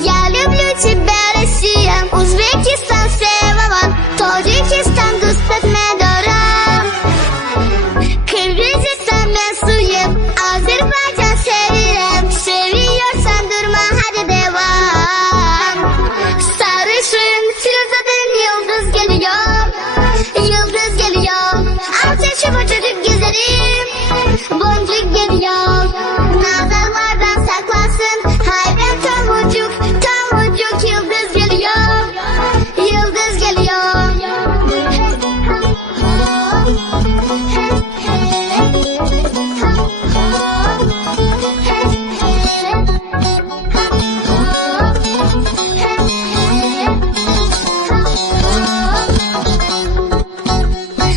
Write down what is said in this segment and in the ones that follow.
Я люблю тебя, Россия, Узбекистан, Севаван, Таджикистан, Дустат, Медорам, Kırgızistan, ben suyum, Azerbaycan seviyorum, seviyorsan durma hadi devam. Sarışın, filozofun yıldız geliyor, yıldız geliyor, alçaşı bu çocuk güzelim, boncuk geliyor, nazarlardan saklasın, hayvan tomurcuk, tomurcuk, yıldız geliyor, yıldız geliyor.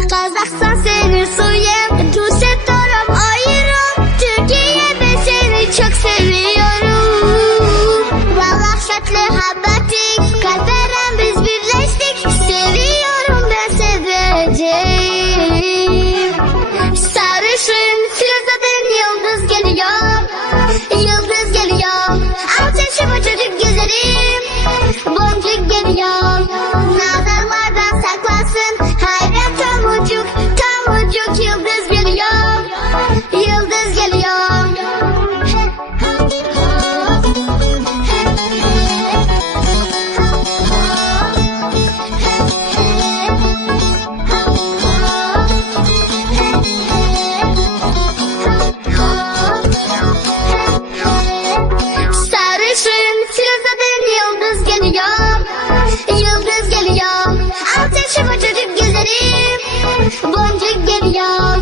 Kazakistan senin suyum, Düsseldorf ayırım, Türkiye ben seni çok seviyorum. Vallahi şartlı haberdik, kalperen biz birleştik, seviyorum ben seveceğim. Sarışın, filozofun yıldız geliyor, yıldız geliyor, alçaşı bu çocuk güzelim, boncuk geliyor, nazarlardan saklasın, hayvan tomurcuk, tomurcuk, yıldız geliyor, yıldız geliyor. Sarışın, filozofun yıldız geliyor, yıldız geliyor, alçaşı bu çocuk güzelim, boncuk geliyor.